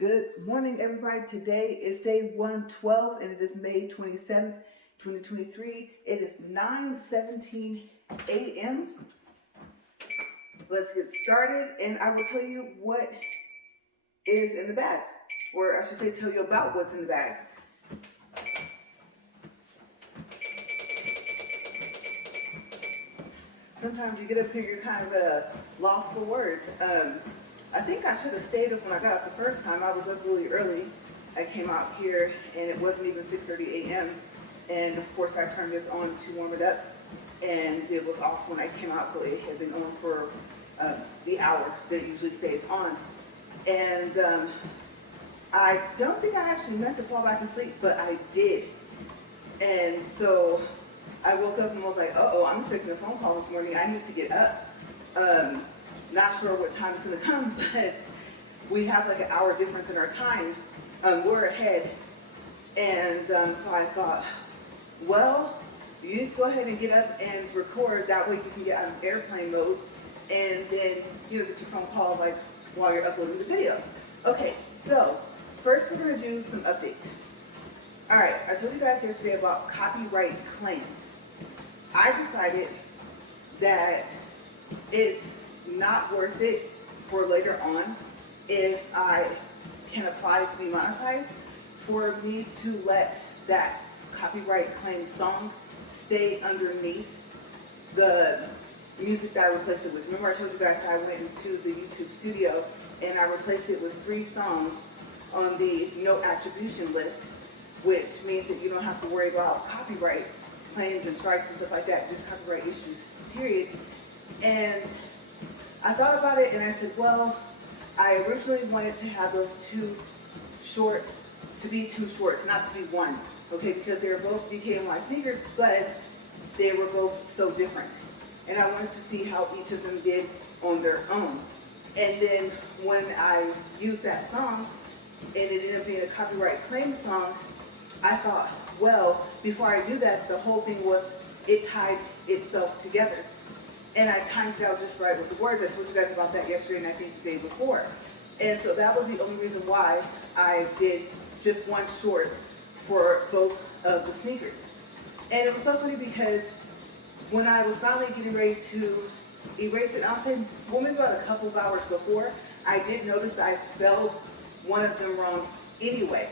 Good morning, everybody. Today is day 112, and it is May 27th, 2023. It is 9:17 a.m. Let's get started, and I will tell you what is in the bag, or I should say tell you about what's in the bag. Sometimes you get up here, you're kind of at a loss for words. I think I should have stayed up when I got up the first time. I was up really early. I came out here and it wasn't even 6:30 a.m. And of course I turned this on to warm it up, and it was off when I came out, so it had been on for the hour that it usually stays on. And I don't think I actually meant to fall back asleep, but I did. And so I woke up and was like, uh-oh, I'm expecting a phone call this morning. I need to get up. Not sure what time it's going to come, but we have like an hour difference in our time. We're ahead. And so I thought, well, you need to go ahead and get up and record. That way you can get out of airplane mode and then, get your phone call like while you're uploading the video. Okay, so first we're going to do some updates. All right, I told you guys yesterday about copyright claims. I decided that it's not worth it for later on, if I can apply to be monetized, for me to let that copyright claim song stay underneath the music that I replaced it with. Remember I told you guys I went into the YouTube studio and I replaced it with 3 songs on the no attribution list, which means that you don't have to worry about copyright claims and strikes and stuff like that, just copyright issues, period. And I thought about it and I said, well, I originally wanted to have those 2 shorts to be 2 shorts, not to be 1, okay, because they were both DKNY sneakers, but they were both so different. And I wanted to see how each of them did on their own. And then when I used that song and it ended up being a copyright claim song, I thought, well, before I do that, the whole thing was it tied itself together. And I timed it out just right with the words. I told you guys about that yesterday and I think the day before. And so that was the only reason why I did just 1 short for both of the sneakers. And it was so funny because when I was finally getting ready to erase it, I'll say, well, maybe about a couple of hours before, I did notice I spelled one of them wrong anyway.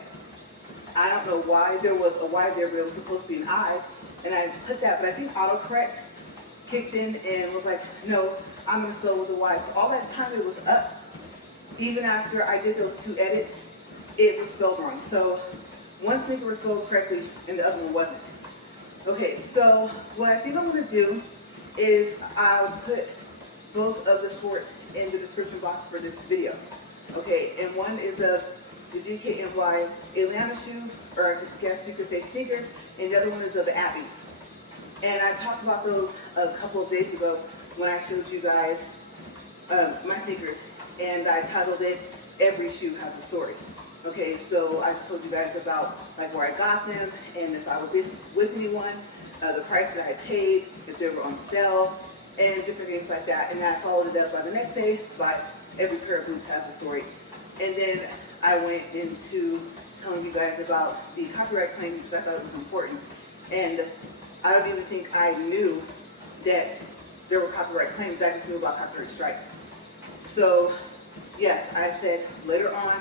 I don't know why there was a Y there, but it was supposed to be an I, and I put that, but I think autocorrect kicks in and was like, no, I'm going to spell with a Y. So all that time it was up, even after I did those 2 edits, it was spelled wrong. So one sneaker was spelled correctly and the other one wasn't. Okay, so what I think I'm going to do is I'll put both of the shorts in the description box for this video. Okay, and one is of the DKNY Aliana shoe, or I guess you could say sneaker, and the other one is of the Abbi. And I talked about those a couple of days ago when I showed you guys my sneakers, and I titled it, Every Shoe Has a Story. Okay, so I just told you guys about like where I got them, and if I was with anyone, the price that I paid, if they were on sale, and different things like that. And I followed it up by the next day by Every Pair of Boots Has a Story. And then I went into telling you guys about the copyright claim because I thought it was important. And I don't even think I knew that there were copyright claims. I just knew about copyright strikes. So yes, I said later on,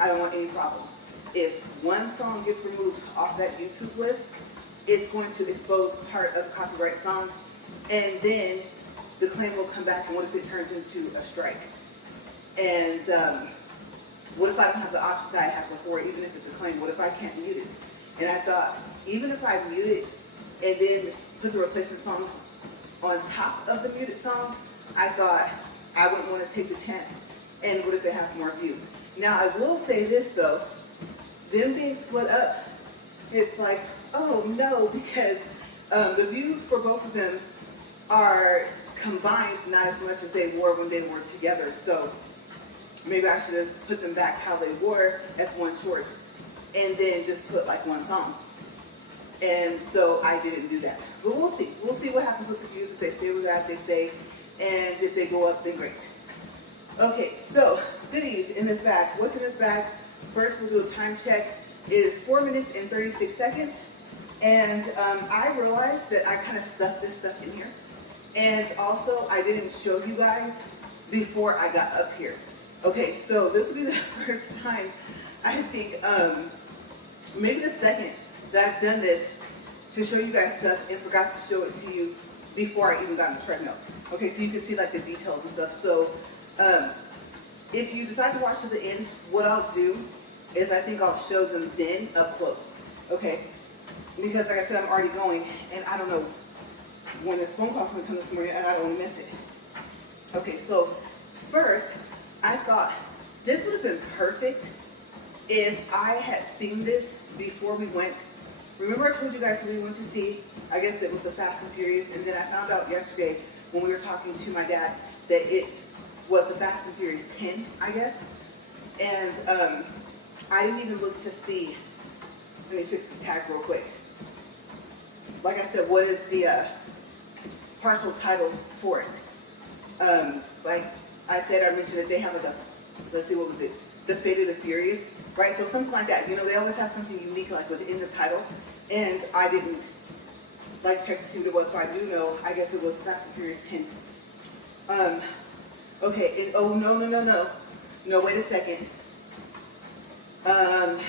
I don't want any problems. If one song gets removed off that YouTube list, it's going to expose part of the copyright song, and then the claim will come back, and what if it turns into a strike? And what if I don't have the options that I had before, even if it's a claim? What if I can't mute it? And I thought, even if I mute it and then put the replacement songs on top of the muted song, I thought I wouldn't want to take the chance. And what if it has more views? Now, I will say this, though. Them being split up, it's like, oh, no, because the views for both of them are combined not as much as they were when they were together. So maybe I should have put them back how they were as 1 short and then just put like 1 song. And so I didn't do that. But we'll see. We'll see what happens with the views. If they stay with that, they stay. And if they go up, then great. Okay, so goodies in this bag. What's in this bag? First, we'll do a time check. It is 4 minutes and 36 seconds. And I realized that I kind of stuffed this stuff in here. And also, I didn't show you guys before I got up here. Okay, so this will be the first time, I think, maybe the second that I've done this to show you guys stuff and forgot to show it to you before I even got on the treadmill. Okay, so you can see like the details and stuff. So if you decide to watch to the end, what I'll do is I think I'll show them then up close. Okay, because like I said, I'm already going and I don't know when this phone call's gonna come this morning and I don't want to miss it. Okay, so first, I thought this would have been perfect if I had seen this before we went. Remember I told you guys we went to see, I guess it was the Fast and Furious, and then I found out yesterday when we were talking to my dad that it was the Fast and Furious 10, I guess. And I didn't even look to see, let me fix the tag real quick. Like I said, what is the partial title for it? Like I said, I mentioned that they have like a, let's see, what was it? The Fate of the Furious, right? So something like that. You know, they always have something unique like within the title. And I didn't like check to see what it was, so I do know, I guess it was Fast and Furious 10. Okay, and, oh, no. No, wait a second. Let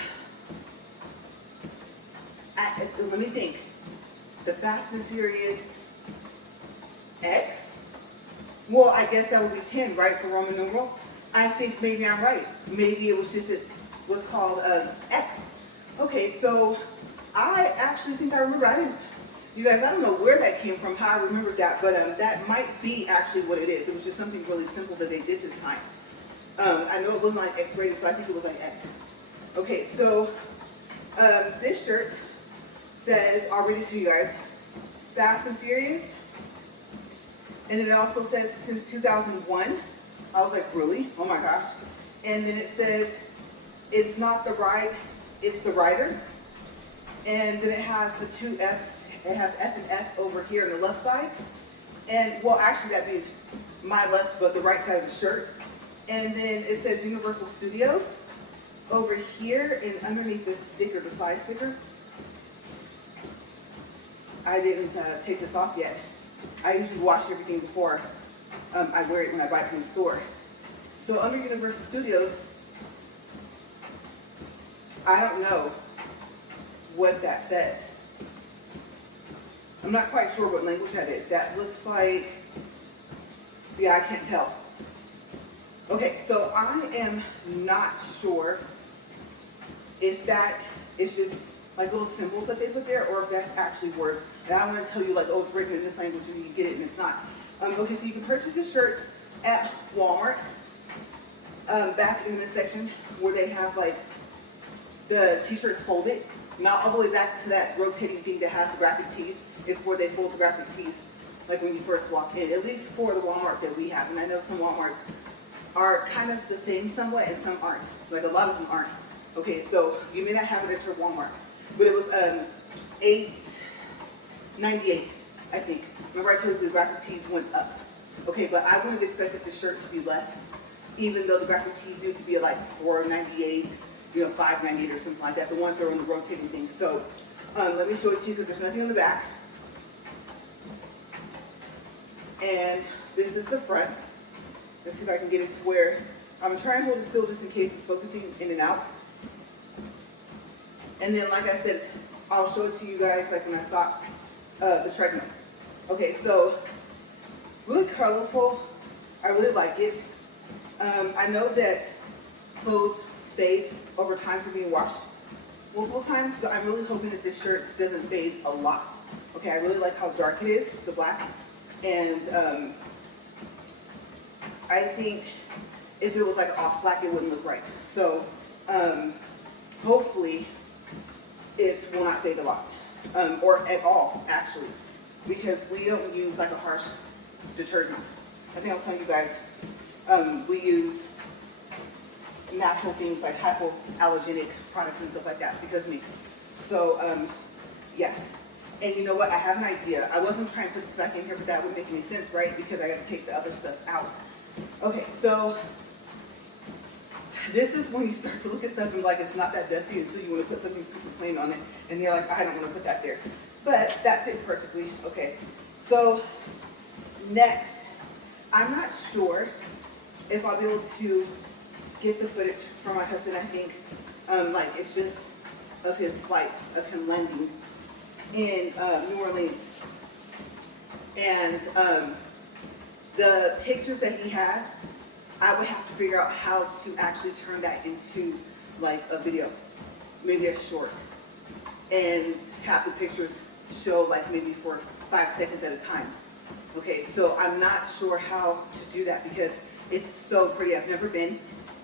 me think. The Fast and Furious X? Well, I guess that would be 10, right, for Roman numeral? I think maybe I'm right. Maybe it was just, it was called X. Okay, so I actually think I remember. You guys, I don't know where that came from, how I remembered that, but that might be actually what it is. It was just something really simple that they did this time. I know it wasn't like X-rated, so I think it was like X. Okay, so this shirt says, I'll read it to you guys, Fast and Furious. And then it also says since 2001. I was like, really? Oh my gosh. And then it says, it's not the ride, it's the rider. And then it has the two F's. It has F and F over here on the left side. And, well, actually that'd be my left, but the right side of the shirt. And then it says Universal Studios over here and underneath this sticker, the size sticker. I didn't take this off yet. I usually wash everything before I wear it when I buy it from the store. So under Universal Studios, I don't know what that says. I'm not quite sure what language that is. That looks like, yeah, I can't tell. Okay, so I am not sure if that is just like little symbols that they put there or if that's actually words. And I want to tell you like, oh, it's written in this language and you can get it and it's not. Okay, so you can purchase this shirt at Walmart. Back in this section where they have like the t-shirts folded, not all the way back to that rotating thing that has the graphic tees. It's where they fold the graphic tees, like when you first walk in, at least for the Walmart that we have. And I know some Walmarts are kind of the same somewhat and some aren't. Like a lot of them aren't. Okay, so you may not have it at your Walmart, but it was $8.98, I think. Remember I told you the graphic tees went up. Okay, but I wouldn't have expected the shirt to be less, even though the graphic tees used to be like $4.98, you know, $5.98 or something like that, the ones that are on the rotating thing. So let me show it to you because there's nothing on the back. And this is the front. Let's see if I can get it to where I'm trying to hold it still just in case it's focusing in and out. And then, like I said, I'll show it to you guys like when I stop the treadmill. Okay, so really colorful. I really like it. I know that clothes fade over time from being washed multiple times, but I'm really hoping that this shirt doesn't fade a lot. Okay, I really like how dark it is, the black. And I think if it was like off black, it wouldn't look right. So hopefully it will not fade a lot, or at all, actually, because we don't use like a harsh detergent. I think I was telling you guys, we use natural things like hypoallergenic products and stuff like that because of me. So yes. And you know what? I have an idea. I wasn't trying to put this back in here, but that wouldn't make any sense, right? Because I got to take the other stuff out. Okay, so this is when you start to look at stuff and like it's not that dusty until you want to put something super plain on it, and you're like, I don't want to put that there. But that fit perfectly. Okay, so next, I'm not sure if I'll be able to get the footage from my husband. I think like it's just of his flight, of him landing in New Orleans. And the pictures that he has, I would have to figure out how to actually turn that into like a video, maybe a short, and have the pictures show like maybe for 5 seconds at a time. Okay, so I'm not sure how to do that because it's so pretty. I've never been,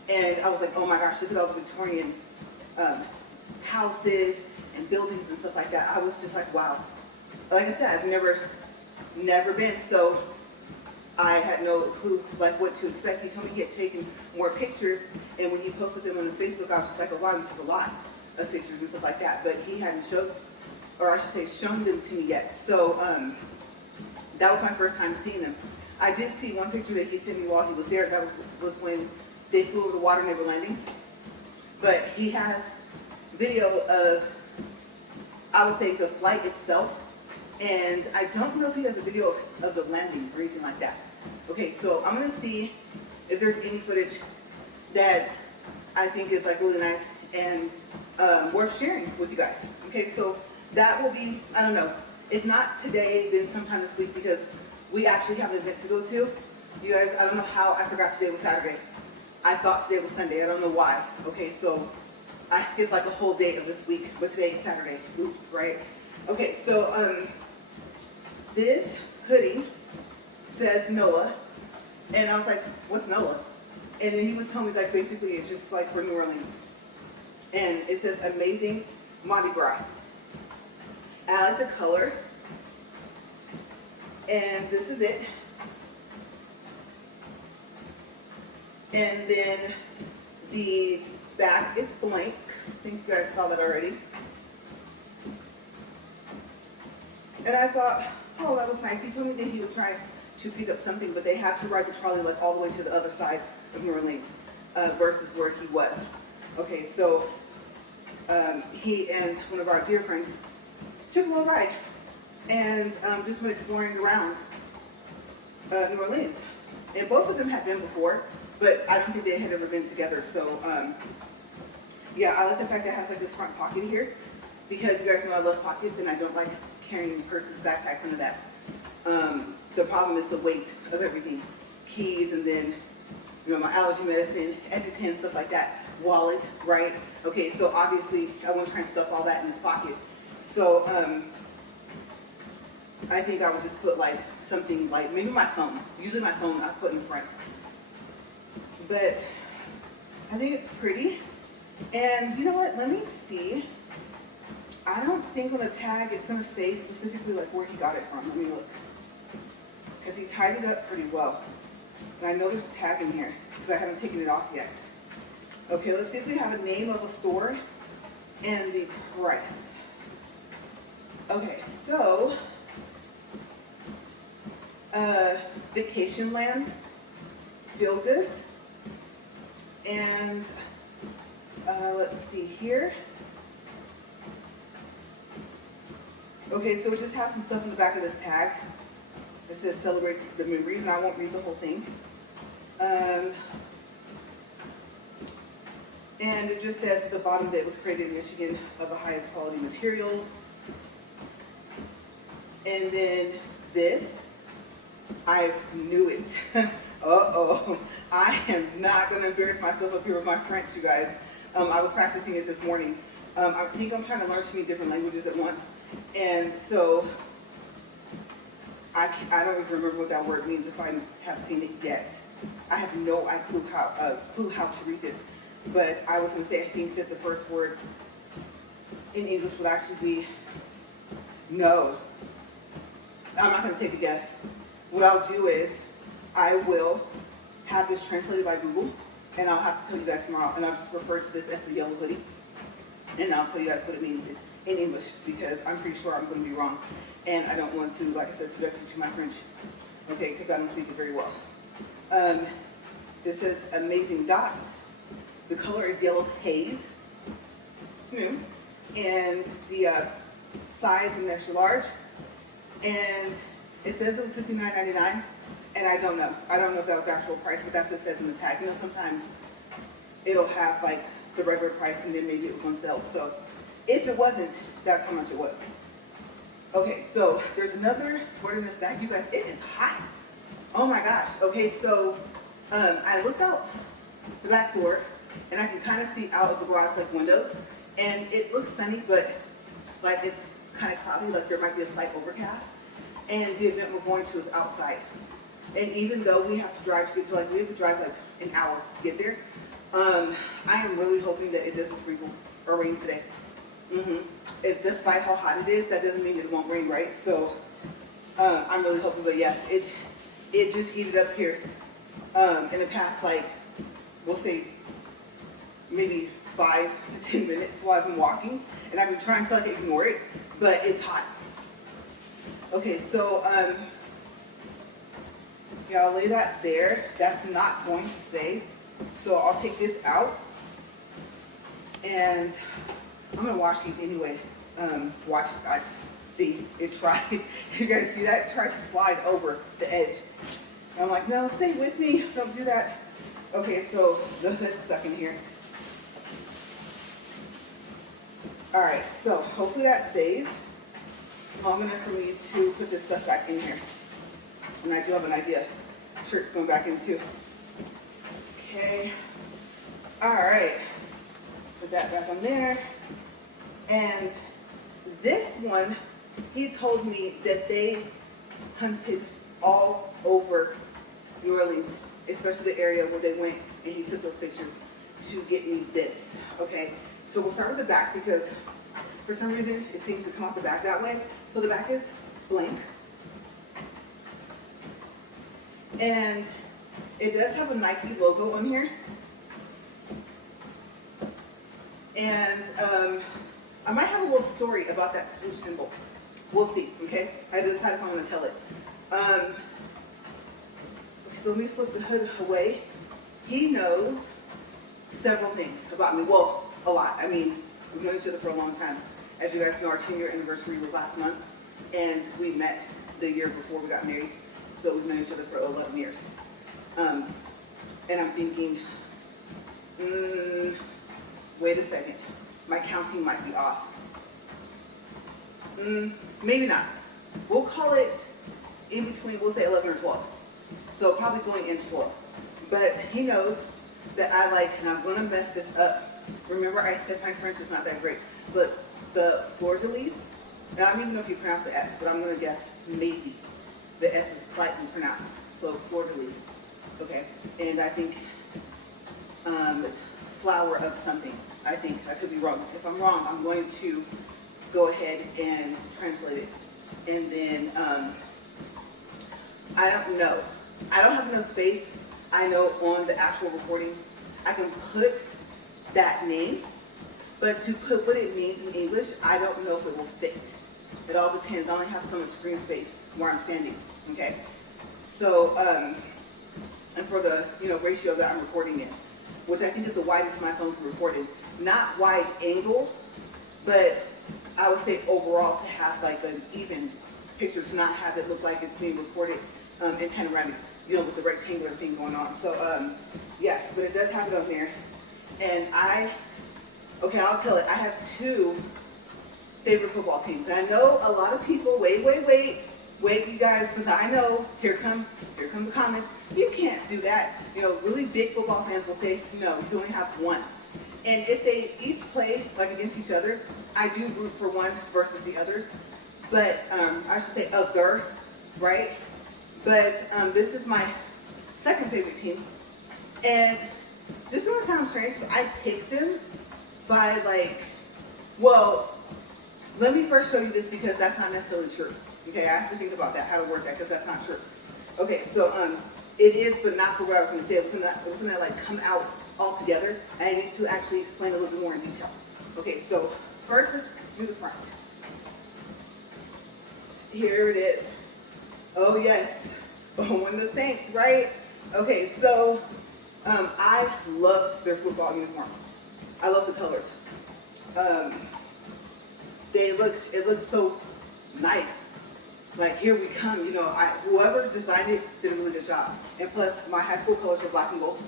and I was like, oh my gosh, look at all the Victorian houses and buildings and stuff like that. I was just like, wow. Like I said, I've never been, so I had no clue like what to expect. He told me he had taken more pictures, and when he posted them on his Facebook, I was just like, oh wow, you took a lot of pictures and stuff like that, but he hadn't showed, or I should say shown them to me yet. So that was my first time seeing them. I did see one picture that he sent me while he was there. That was when they flew over the water and they were landing. But he has video of, I would say, the flight itself. And I don't know if he has a video of the landing or anything like that. Okay, so I'm gonna see if there's any footage that I think is like really nice and worth sharing with you guys. Okay, so that will be, I don't know, if not today, then sometime this week, because we actually have an event to go to. You guys, I don't know how I forgot today was Saturday. I thought today was Sunday, I don't know why. Okay, so I skipped like a whole day of this week, but today is Saturday. Oops, right? Okay, so this hoodie says NOLA, and I was like, what's NOLA? And then he was telling me like basically it's just like for New Orleans. And it says amazing Mardi Gras. I like the color. And this is it. And then the back is blank. I think you guys saw that already. And I thought, oh, that was nice. He told me that he would try to pick up something, but they had to ride the trolley like all the way to the other side of New Orleans versus where he was. Okay, so he and one of our dear friends took a little ride and just went exploring around New Orleans. And both of them had been before, but I don't think they had ever been together. So yeah, I like the fact that it has like this front pocket here, because you guys know I love pockets and I don't like carrying purses, backpacks, none of that. The problem is the weight of everything. Keys, and then, you know, my allergy medicine, EpiPen, stuff like that. Wallet, right? Okay, so obviously I want to try and stuff all that in this pocket. So I think I would just put like something like, maybe my phone. Usually my phone I put in front. But I think it's pretty. And you know what? Let me see. I don't think on the tag it's going to say specifically like where he got it from. Let me look. Because he tied it up pretty well. And I know there's a tag in here because I haven't taken it off yet. Okay, let's see if we have a name of a store and the price. Okay, so Vacation Land, Feel Good, and let's see here. Okay, so it just has some stuff in the back of this tag. It says celebrate the memories, and I won't read the whole thing. And it just says at the bottom that it was created in Michigan of the highest quality materials. And then this, I knew it. Uh-oh. I am not going to embarrass myself up here with my French, you guys. I was practicing it this morning. I think I'm trying to learn too many different languages at once. And so I don't even remember what that word means if I have seen it yet. I have no clue how to read this. But I was going to say, I think that the first word in English would actually be no. I'm not going to take a guess. What I'll do is I will have this translated by Google, and I'll have to tell you guys tomorrow, and I'll just refer to this as the yellow hoodie, and I'll tell you guys what it means in English, because I'm pretty sure I'm going to be wrong, and I don't want to, like I said, subject you to my French, okay, because I don't speak it very well. This says amazing dots, The color is yellow haze. It's new. And the size is an extra large. And it says it was $59.99. And I don't know. I don't know if that was actual price, but that's what it says in the tag. You know, sometimes it'll have like the regular price and then maybe it was on sale. So if it wasn't, that's how much it was. Okay, so there's another sweater in this bag. You guys, it is hot. Oh my gosh. Okay, so I looked out the back door and I can kind of see out of the garage like windows. And it looks sunny, but like it's kind of cloudy, like there might be a slight overcast. And the event we're going to is outside. And even though we have to drive to get to, like, we have to drive like an hour to get there, I am really hoping that it doesn't sprinkle or rain today. If despite how hot it is, that doesn't mean it won't rain, right? So I'm really hoping, but yes, it just heated up here in the past, like, we'll say maybe 5 to 10 minutes while I've been walking, and I've been trying to like ignore it, but it's hot. Okay, so yeah, I'll lay that there. That's not going to stay. So I'll take this out, and I'm gonna wash these anyway. Watch, I see it tried. You guys see that? It tried to slide over the edge. And I'm like, no, stay with me. Don't do that. Okay, so the hood's stuck in here. All right, so hopefully that stays long enough for me to put this stuff back in here. And I do have an idea. Shirt's going back in too. Okay. All right. Put that back on there. And this one, he told me that they hunted all over New Orleans, especially the area where they went, and he took those pictures to get me this. Okay. So we'll start with the back because for some reason it seems to come off the back that way. So the back is blank. And it does have a Nike logo on here. And I might have a little story about that swoosh symbol. We'll see, okay? I decided if I'm going to tell it. Okay, so let me flip the hood away. He knows several things about me. Well, a lot. I mean, we've known each other for a long time. As you guys know, our 10-year anniversary was last month, and we met the year before we got married. So we've known each other for 11 years. And I'm thinking, wait a second, my counting might be off. Maybe not. We'll call it in between, we'll say 11 or 12. So probably going into 12. But he knows that I like, and I'm gonna mess this up. Remember I said my French is not that great, but the fleur-de-lis, and I don't even know if you pronounce the S, but I'm gonna guess maybe the S is slightly pronounced. So fleur-de-lis, okay? And I think it's flower of something. I think I could be wrong. If I'm wrong, I'm going to go ahead and translate it. And then I don't know. I don't have enough space. I know on the actual recording, I can put that name, but to put what it means in English, I don't know if it will fit. It all depends. I only have so much screen space where I'm standing, okay? So, and for the ratio that I'm recording in, which I think is the widest my phone can record in. Not wide angle, but I would say overall to have like an even picture, to not have it look like it's being recorded in panoramic, with the rectangular thing going on. So, yes, but it does have it on there. And I'll tell it, I have 2 favorite football teams. And I know a lot of people, wait, you guys, because I know, here come the comments, you can't do that. Really big football fans will say, no, you only have 1. And if they each play like against each other, I do root for one versus the others. But I should say other, right? But this is my second favorite team. And this is gonna sound strange, but I picked them by let me first show you this because that's not necessarily true. Okay, I have to think about that, how to word that, because that's not true. Okay, so it is, but not for what I was gonna say. It was gonna like come out all together, and I need to actually explain a little bit more in detail. Okay, so first let's do the front. Here it is. Oh yes, one of the Saints, right? Okay, so I love their football uniforms. I love the colors. It looks so nice. Like, here we come, you know, whoever designed it did a really good job. And plus, my high school colors are black and gold.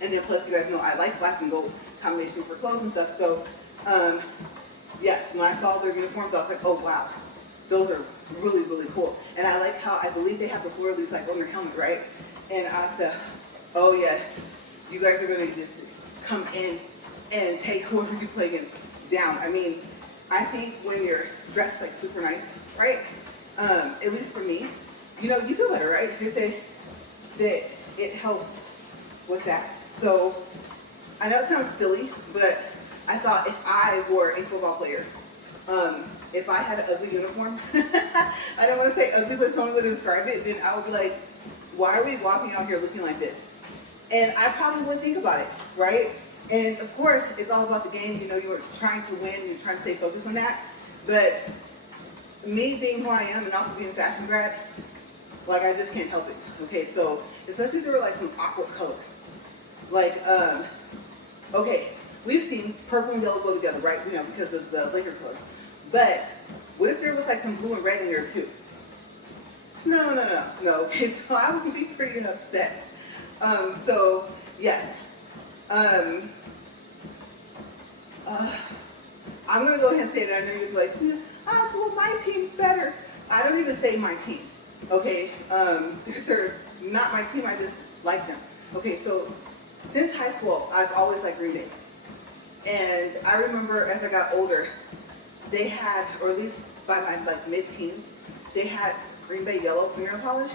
And then plus, you guys know I like black and gold combination for clothes and stuff. So, yes, when I saw their uniforms, I was like, oh wow, those are really, really cool. And I like how, I believe they have the fleur-de-lis like on their helmet, right? And I said, oh yeah, you guys are gonna just come in and take whoever you play against down. I mean, I think when you're dressed like super nice, right? At least for me, you know, you feel better, right? They say that it helps with that. So I know it sounds silly, but I thought if I were a football player, if I had an ugly uniform, I don't want to say ugly, but someone would describe it, then I would be like, why are we walking out here looking like this? And I probably wouldn't think about it, right? And of course, it's all about the game. You know, you're trying to win, you're trying to stay focused on that. But me being who I am and also being a fashion grad, like, I just can't help it. Okay, so especially if there were like some awkward colors. Like, okay, we've seen purple and yellow go together, right? You know, because of the Laker colors. But what if there was like some blue and red in there too? No. Okay, so I would be pretty upset. So yes. I'm gonna go ahead and say that. I know you're like, well, my team's better. I don't even say my team. Okay, they're not my team. I just like them. Okay, so since high school, I've always liked Green Bay. And I remember as I got older, they had, or at least by my like mid-teens, they had Green Bay yellow fingernail polish.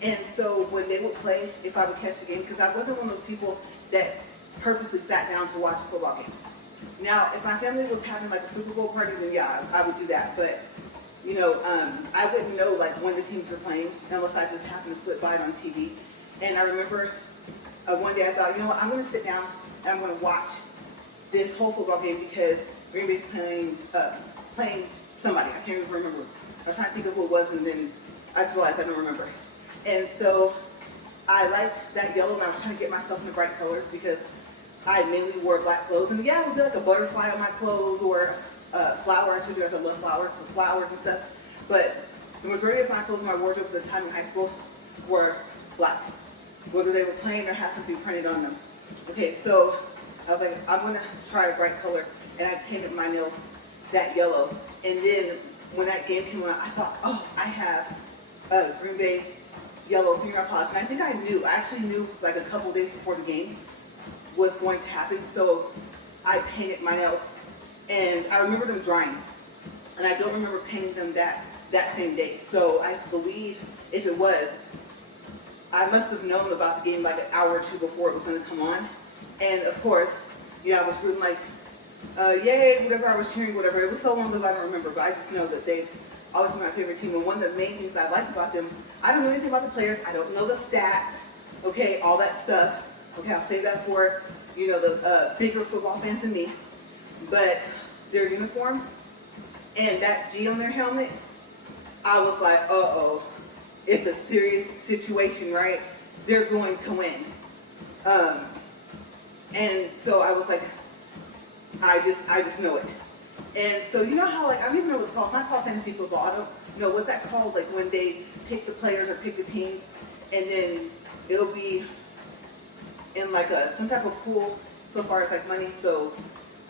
And so when they would play, if I would catch the game, because I wasn't one of those people that purposely sat down to watch a football game. Now, if my family was having like a Super Bowl party, then yeah, I would do that. But, you know, I wouldn't know like when the teams were playing unless I just happened to flip by it on TV. And I remember one day I thought, you know what, I'm going to sit down and I'm going to watch this whole football game because Green Bay's playing somebody. I can't even remember. I was trying to think of who it was, and then I just realized I don't remember. And so I liked that yellow, and I was trying to get myself in the bright colors because I mainly wore black clothes. And yeah, it would be like a butterfly on my clothes or a flower. I told you guys I love flowers, so flowers and stuff. But the majority of my clothes in my wardrobe at the time in high school were black, whether they were plain or had something printed on them. Okay, so I was like, I'm gonna try a bright color, and I painted my nails that yellow. And then when that game came on, I thought, oh, I have a Green Bay yellow fingernail polish. And I actually knew like a couple days before the game was going to happen. So I painted my nails, and I remember them drying. And I don't remember painting them that same day. So I believe if it was, I must have known about the game like an hour or two before it was going to come on. And of course, you know, I was rooting like, yay, whatever I was cheering, whatever. It was so long ago I don't remember, but I just know that they've always been my favorite team. And one of the main things I like about them, I don't know anything about the players. I don't know the stats, okay, all that stuff. Okay, I'll save that for, you know, the bigger football fans than me. But their uniforms and that G on their helmet, I was like, uh-oh, it's a serious situation, right? They're going to win. And so I was like, I just know it. And so you know how, like, I don't even know what it's called. It's not called fantasy football. I don't know. What's that called? Like when they pick the players or pick the teams, and then it'll be in like some type of pool so far as like money. So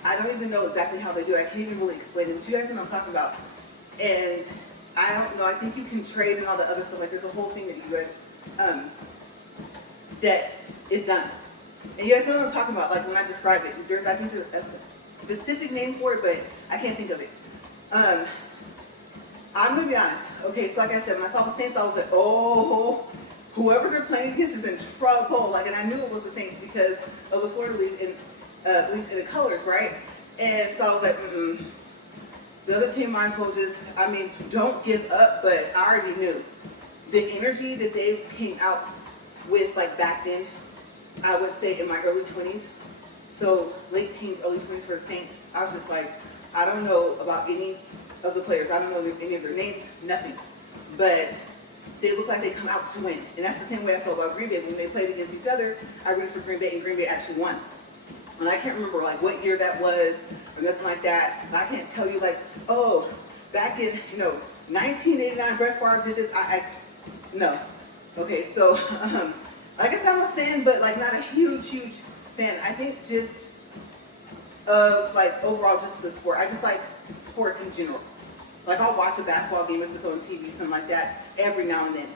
I don't even know exactly how they do it. I can't even really explain it. But you guys know what I'm talking about. And I don't know. I think you can trade and all the other stuff. Like there's a whole thing that you guys, that is done. And you guys know what I'm talking about. Like when I describe it, there's, I think, a specific name for it, but I can't think of it. I'm going to be honest. Okay, so like I said, when I saw the Saints, I was like, oh, whoever they're playing against is in trouble. Like, and I knew it was the Saints because of the fleur-de-lis in, at least in the colors, right? And so I was like, the other team might as well just, I mean, don't give up, but I already knew. The energy that they came out with, like back then, I would say in my early 20s, so late teens, early 20s for the Saints, I was just like, I don't know about any of the players. I don't know any of their names, nothing. But they look like they come out to win. And that's the same way I felt about Green Bay. When they played against each other, I rooted for Green Bay, and Green Bay actually won. And I can't remember like what year that was or nothing like that. And I can't tell you like, oh, back in 1989, Brett Favre did this. No. Okay, so like I said, I'm a fan, but like not a huge fan. I think just of like overall just the sport. I just like sports in general. Like I'll watch a basketball game if it's on TV, something like that, every now and then.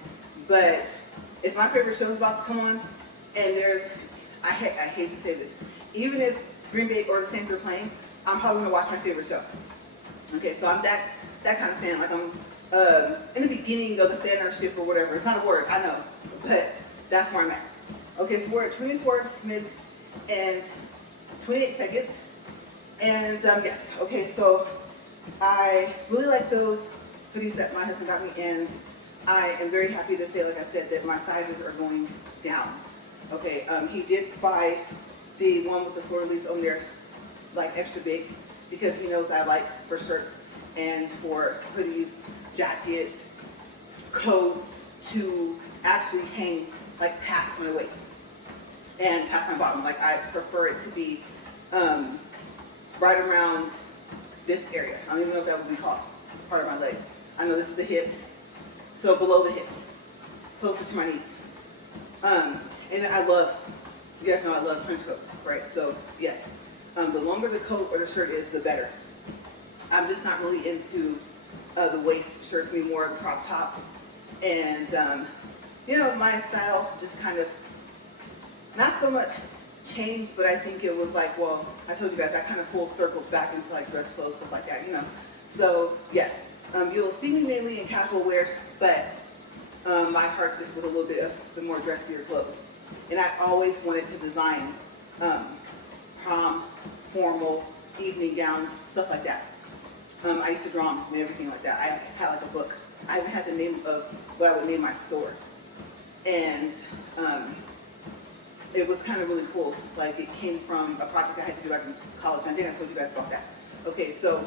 But if my favorite show is about to come on, and I hate to say this, even if Green Bay or the Saints are playing, I'm probably gonna watch my favorite show. Okay, so I'm that kind of fan. Like I'm in the beginning of the fanership or whatever. It's not a word, I know, but that's where I'm at. Okay, so we're at 24 minutes and 28 seconds. And yes, okay, so I really like those hoodies that my husband got me, and I am very happy to say, like I said, that my sizes are going down. Okay, he did buy the one with the fleur-de-lis on there, like extra big, because he knows I like for shirts and for hoodies, jackets, coats to actually hang like past my waist and past my bottom. Like I prefer it to be right around this area. I don't even know if that would be called part of my leg. I know this is the hips, so below the hips, closer to my knees. And I love, you guys know I love trench coats, right? So yes, the longer the coat or the shirt is, the better. I'm just not really into the waist shirts anymore, crop tops. And, my style just kind of, not so much changed, but I think it was like, well, I told you guys, I kind of full circled back into like dress clothes, stuff like that, So yes, you'll see me mainly in casual wear, but my heart is with a little bit of the more dressier clothes. And I always wanted to design prom, formal, evening gowns, stuff like that. I used to draw them and everything like that. I had like a book. I even had the name of what I would name my store. And it was kind of really cool. Like it came from a project I had to do back in college. And I think I told you guys about that. Okay, so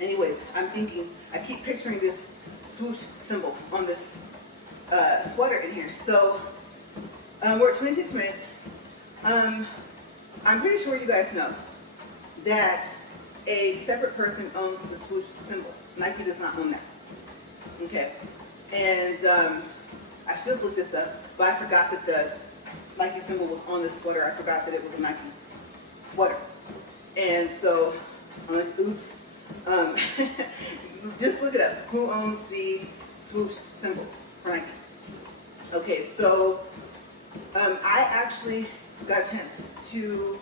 anyways, I'm thinking, I keep picturing this swoosh symbol on this sweater in here. So we're at 26 minutes. I'm pretty sure you guys know that a separate person owns the swoosh symbol. Nike does not own that. Okay. And I should have looked this up, but I forgot that the Nike symbol was on this sweater. I forgot that it was a Nike sweater. And so I'm like, oops. Just look it up. Who owns the swoosh symbol for Nike? Okay, so I actually got a chance to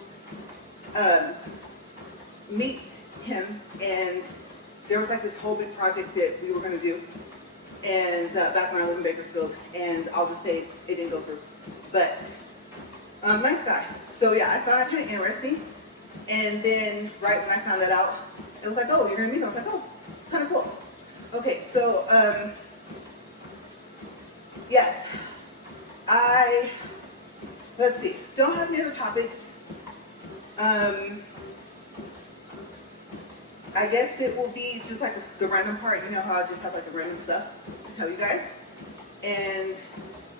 meet him, and there was like this whole big project that we were going to do, and back when I lived in Bakersfield, and I'll just say it didn't go through. But nice guy. So yeah, I found it kind of interesting, and then right when I found that out, it was like, oh, you're going to meet him. I was like, oh, kind of cool. Okay, so yes, let's see, don't have any other topics. I guess it will be just like the random part, you know how I just have like the random stuff to tell you guys. And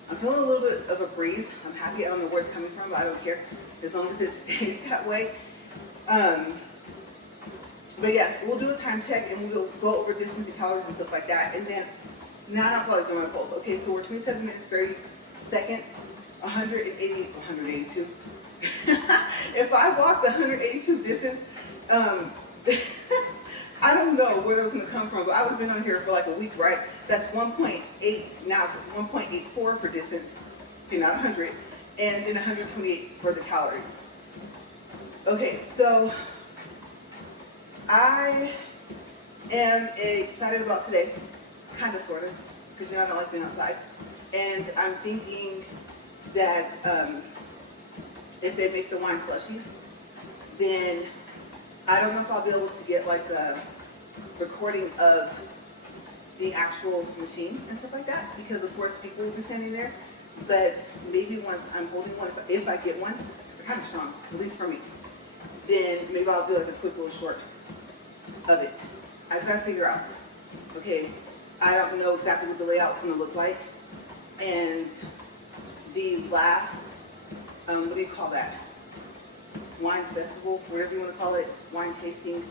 I'm feeling a little bit of a breeze. I'm happy. I don't know where it's coming from, but I don't care as long as it stays that way. But yes, we'll do a time check and we'll go over distance and calories and stuff like that. And then, now I don't feel like doing my pulse. Okay, so we're 27 minutes, 30 seconds, 182. If I walked 182 distance, I don't know where it was going to come from, but I've been on here for like a week, right? That's 1.8, now it's 1.84 for distance, okay, not 100, and then 128 for the calories. Okay, so I am excited about today, kind of, sort of, because I don't like being outside. And I'm thinking that if they make the wine slushies, then I don't know if I'll be able to get like the recording of the actual machine and stuff like that, because of course people will be standing there. But maybe once I'm holding one, if I get one, it's kind of strong, at least for me, then maybe I'll do like a quick little short of it. I just gotta figure out, okay, I don't know exactly what the layout's gonna look like. And the last, what do you call that? Wine festival, whatever you want to call it, wine tasting,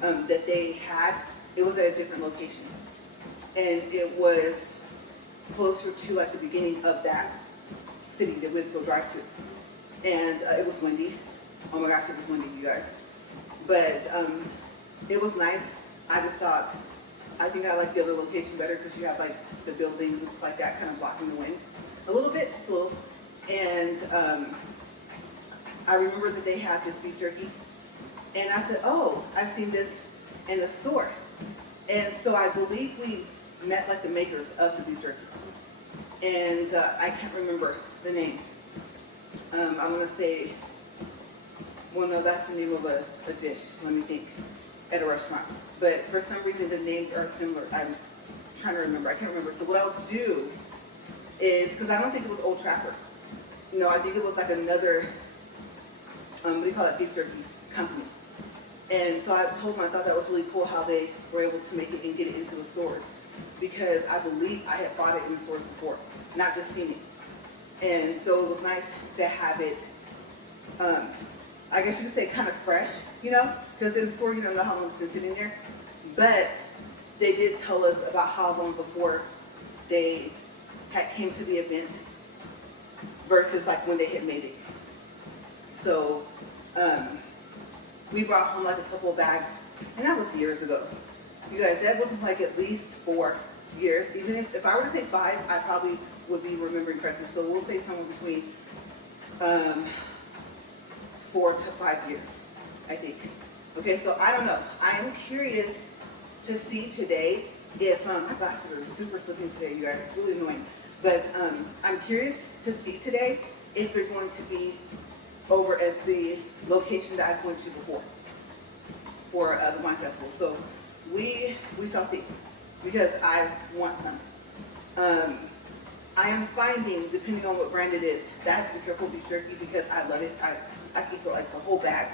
that they had, it was at a different location. And it was closer to like the beginning of that city that we had to go drive to. And it was windy. Oh my gosh, it was windy, you guys. But it was nice. I just thought, I think I like the other location better because you have like the buildings and stuff like that kind of blocking the wind. A little bit, just a little. And I remember that they had this beef jerky. And I said, oh, I've seen this in the store. And so I believe we met like the makers of the beef jerky. And I can't remember the name. I'm gonna say, well no, that's the name of a dish, let me think, at a restaurant. But for some reason the names are similar. I'm trying to remember, I can't remember. So what I'll do is, because I don't think it was Old Trapper. No, I think it was like another, what do you call it, beef jerky company. And so I told them I thought that was really cool how they were able to make it and get it into the stores. Because I believe I had bought it in the stores before, not just seen it. And so it was nice to have it, I guess you could say kind of fresh, you know, because in the store you don't know how long it's been sitting there. But they did tell us about how long before they came to the event versus like when they had made it. So we brought home like a couple of bags, and that was years ago. You guys, that wasn't like at least 4 years. Even if I were to say 5, I probably would be remembering correctly. So we'll say somewhere between 4 to 5 years, I think. Okay, so I don't know. I am curious to see today if, my glasses are super slipping today, you guys. It's really annoying. But I'm curious to see today if they're going to be over at the location that I've went to before for the wine festival. So we shall see, because I want some. I am finding, depending on what brand it is, that I have to be careful with beef jerky because I love it. I can eat like the whole bag.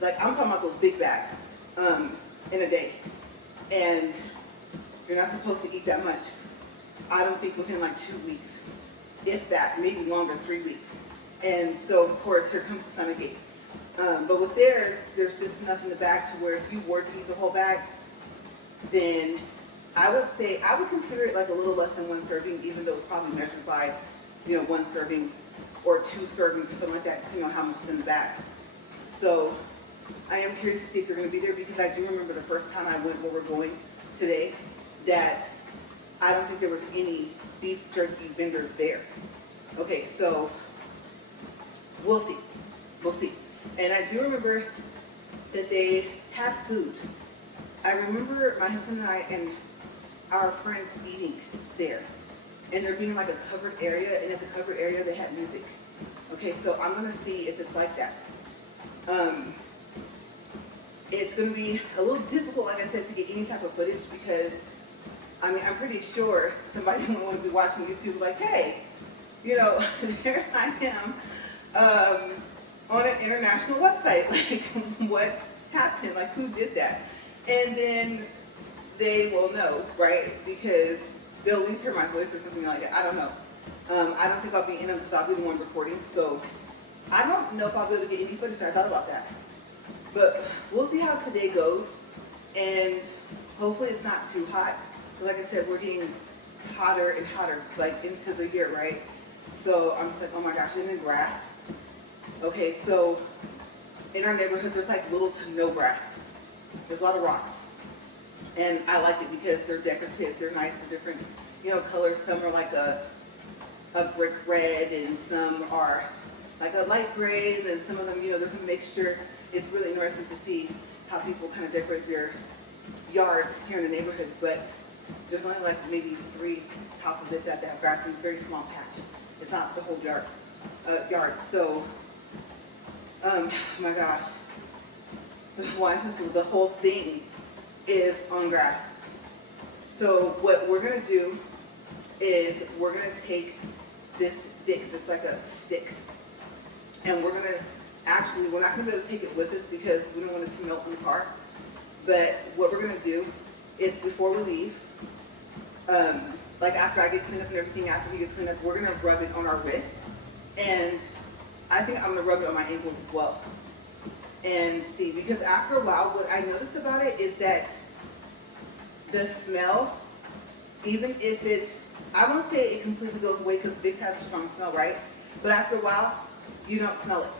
Like I'm talking about those big bags in a day. And you're not supposed to eat that much. I don't think within like 2 weeks, if that, maybe longer, 3 weeks. And so of course, here comes the stomachache. But with theirs, there's just enough in the bag to where if you were to eat the whole bag, then I would say, I would consider it like a little less than 1 serving, even though it's probably measured by, you know, 1 serving or 2 servings or something like that, depending on how much is in the bag. So I am curious to see if they're going to be there because I do remember the first time I went where we're going today that I don't think there was any beef jerky vendors there. Okay, so we'll see. We'll see. And I do remember that they had food. I remember my husband and I and our friends eating there. And there being like a covered area, and at the covered area they had music. Okay, so I'm gonna see if it's like that. It's gonna be a little difficult, like I said, to get any type of footage because, I mean, I'm pretty sure somebody would want to be watching YouTube like, hey, you know, there I am on an international website. Like, what happened? Like, who did that? And then they will know, right? Because they'll at least hear my voice or something like that. I don't know. I don't think I'll be in them because I'll be the one recording. So I don't know if I'll be able to get any footage. I thought about that. But we'll see how today goes. And hopefully it's not too hot. Like I said, we're getting hotter and hotter, like into the year, right? So I'm just like, oh my gosh, and then grass. Okay, so in our neighborhood, there's like little to no grass. There's a lot of rocks. And I like it because they're decorative, they're nice, they're different, you know, colors. Some are like a brick red and some are like a light gray, and then some of them, you know, there's a mixture. It's really interesting to see how people kind of decorate their yards here in the neighborhood, but there's only like maybe 3 houses if that have grass, and it's a very small patch. It's not the whole yard. So, my gosh, the wine festival, the whole thing is on grass. So what we're gonna do is we're gonna take this fix, it's like a stick, and we're gonna actually, we're not gonna be able to take it with us because we don't want it to melt in the car. But what we're gonna do is before we leave, like after I get cleaned up and everything, after he gets cleaned up, we're gonna rub it on our wrist. And I think I'm gonna rub it on my ankles as well. And see, because after a while, what I noticed about it is that the smell, even if it's, I won't say it completely goes away because Vicks has a strong smell, right? But after a while, you don't smell it.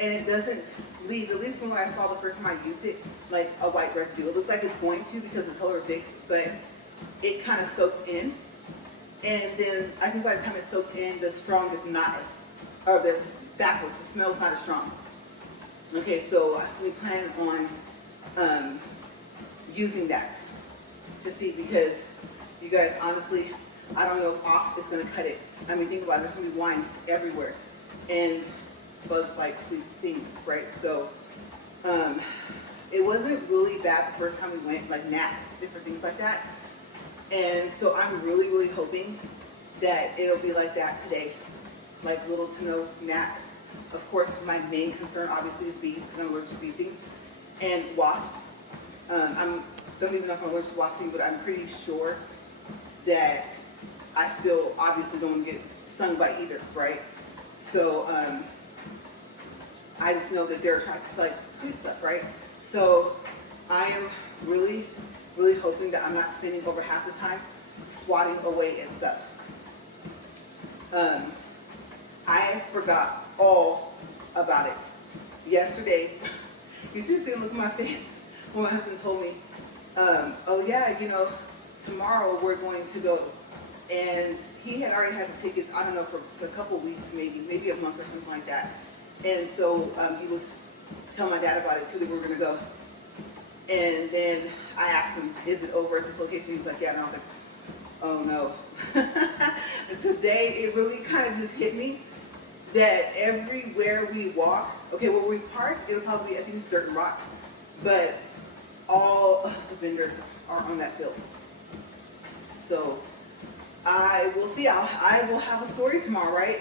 And it doesn't leave, at least from when I saw the first time I used it, like a white residue. It looks like it's going to because of the color of Vicks, but it kind of soaks in. And then I think by the time it soaks in, the strong is not as, or this backwards, the smell is not as strong. Okay, so we plan on using that to see, because you guys, honestly, I don't know if off is going to cut it. I mean, think about it, there's going to be wine everywhere, and bugs like sweet things, right? So it wasn't really bad the first time we went, like gnats, different things like that. And so I'm really, really hoping that it'll be like that today, like little to no gnats. Of course, my main concern obviously is bees, because I'm allergic to bee stings, and wasps. I don't even know if I'm allergic to wasps, but I'm pretty sure that I still obviously don't get stung by either, right? So I just know that they're attracted to like sweet stuff, right? So I am really, really hoping that I'm not spending over half the time swatting away at stuff. I forgot all about it. Yesterday, you should see the look on my face when my husband told me, oh yeah, you know, tomorrow we're going to go. And he had already had the tickets, I don't know, for a couple of weeks, maybe a month or something like that. And so he was telling my dad about it too, that we were going to go. And then I asked him, is it over at this location? He was like, yeah. And I was like, oh no. And today it really kind of just hit me that everywhere we walk, okay, where we park, it'll probably be, I think it's dirt and rocks, but all of the vendors are on that field. So I will see. I will have a story tomorrow, right?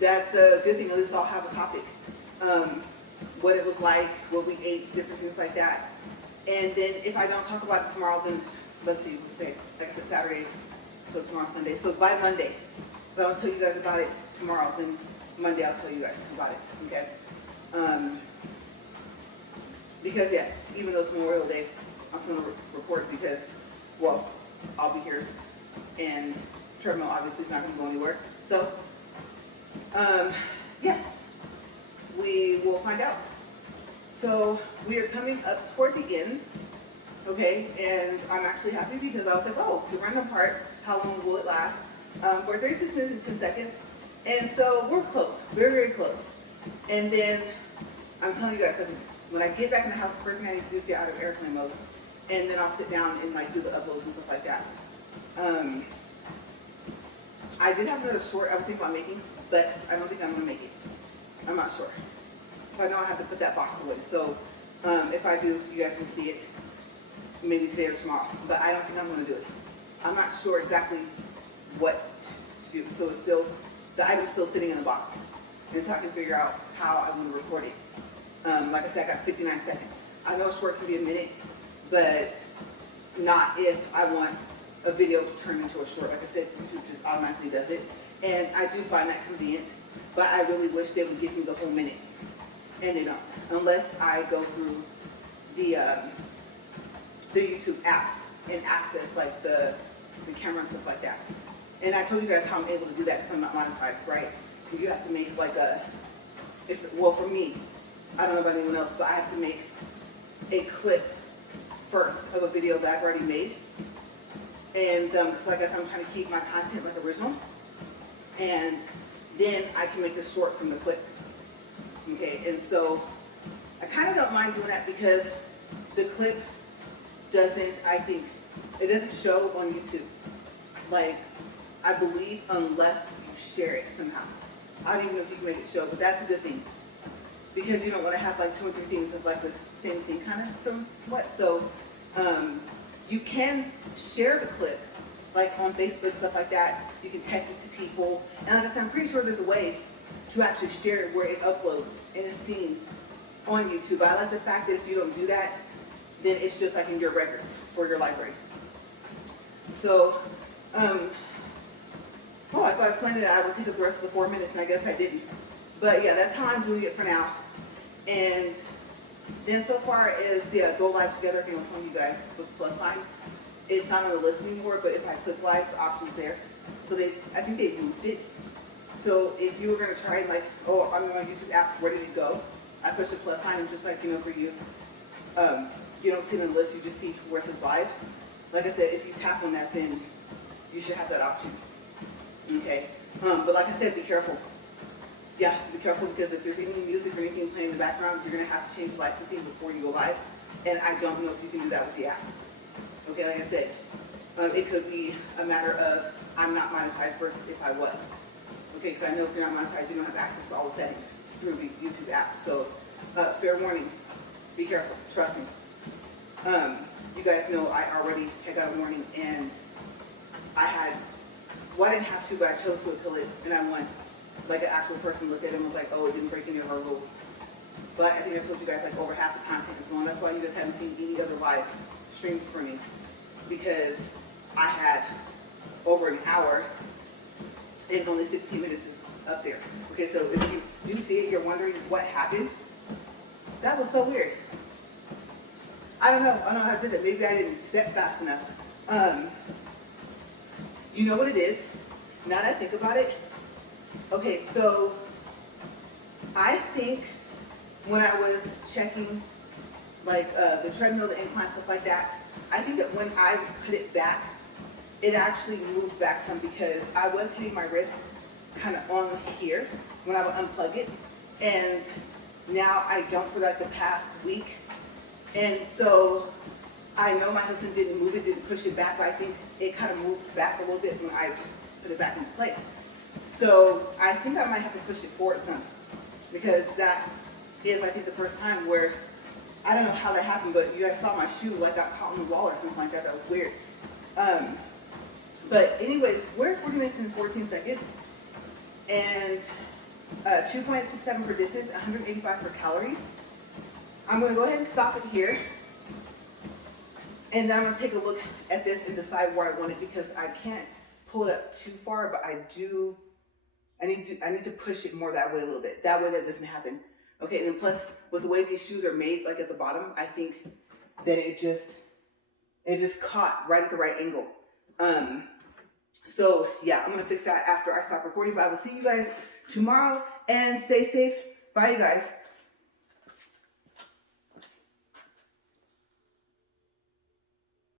That's a good thing. At least I'll have a topic. What it was like, what we ate, different things like that. And then if I don't talk about it tomorrow, then let's see, let's say, like I said, Saturday, so tomorrow's Sunday. So by Monday, if I don't tell you guys about it tomorrow, then Monday I'll tell you guys about it, okay? Because yes, even though it's Memorial Day, I'm still going to report because, well, I'll be here, and treadmill obviously is not going to go anywhere. So, yes, we will find out. So we are coming up toward the end, okay, and I'm actually happy because I was like, oh, the random part, how long will it last? We're 36 minutes and 10 seconds, and so we're close, very, very close. And then I'm telling you guys, like, when I get back in the house, the first thing I need to do is get out of airplane mode, and then I'll sit down and like do the uploads and stuff like that. I did have another short I was thinking about making, but I don't think I'm gonna make it. I'm not sure. If I know, I have to put that box away. So if I do, you guys will see it maybe today or tomorrow. But I don't think I'm gonna do it. I'm not sure exactly what to do. So it's still, the item's still sitting in the box. And so I can figure out how I'm gonna record it. Like I said, I got 59 seconds. I know short can be a minute, but not if I want a video to turn into a short. Like I said, YouTube just automatically does it. And I do find that convenient, but I really wish they would give me the whole minute. And they don't, unless I go through the YouTube app and access like the camera and stuff like that. And I told you guys how I'm able to do that because I'm not monetized, right? So you have to make like well for me, I don't know about anyone else, but I have to make a clip first of a video that I've already made. And so like I said, I'm trying to keep my content like original. And then I can make a short from the clip. Okay, and so I kind of don't mind doing that because the clip doesn't, I think, it doesn't show on YouTube. Like, I believe unless you share it somehow. I don't even know if you can make it show, but that's a good thing. Because you don't want to have like 2 or 3 things of like the same thing kind of somewhat. So you can share the clip like on Facebook, stuff like that. You can text it to people. And like I said, I'm pretty sure there's a way to actually share it where it uploads and is seen on YouTube. I like the fact that if you don't do that, then it's just like in your records for your library. So, oh, if I explained it, I would take up the rest of the 4 minutes, and I guess I didn't. But yeah, that's how I'm doing it for now. And then so far as the go live together, I think I was telling you guys with the plus sign, it's not on the list anymore, but if I click live, the option's there. So I think they moved it. So if you were gonna try like, oh, I'm on my YouTube app, where did it go? I push the plus sign, and just like, for you, you don't see it on the list, you just see where it says live. Like I said, if you tap on that, then you should have that option. Okay, but like I said, be careful. Yeah, be careful, because if there's any music or anything playing in the background, you're gonna have to change the licensing before you go live. And I don't know if you can do that with the app. Okay, like I said, it could be a matter of I'm not monetized versus if I was. Okay, because I know if you're not monetized, you don't have access to all the settings through the YouTube app. So, fair warning, be careful, trust me. You guys know I already had got a warning, and I didn't have to, but I chose to appeal it, and I won. Like an actual person looked at it and was like, oh, it didn't break any of our rules. But I think I told you guys like over half the content is gone. That's why you guys haven't seen any other live streams for me, because I had over an hour and only 16 minutes is up there. Okay, so if you do see it, you're wondering what happened. That was so weird. I don't know how to do that. Maybe I didn't step fast enough. You know what it is? Now that I think about it, okay, so I think when I was checking like the treadmill, the incline, stuff like that, I think that when I put it back, it actually moved back some, because I was hitting my wrist kind of on here when I would unplug it, and now I don't for like the past week. And so I know my husband didn't move it, didn't push it back, but I think it kind of moved back a little bit when I just put it back into place. So I think I might have to push it forward some, because that is, I think, the first time where, I don't know how that happened, but you guys saw my shoe like got caught on the wall or something like that. That was weird. But anyways, we're at 40 minutes and 14 seconds, and 2.67 for distance, 185 for calories. I'm going to go ahead and stop it here, and then I'm going to take a look at this and decide where I want it, because I can't pull it up too far, but I need to push it more that way a little bit. That way that doesn't happen. Okay, and then plus with the way these shoes are made, like at the bottom, I think that it just caught right at the right angle. So yeah, I'm gonna fix that after I stop recording, but I will see you guys tomorrow, and stay safe. Bye, you guys.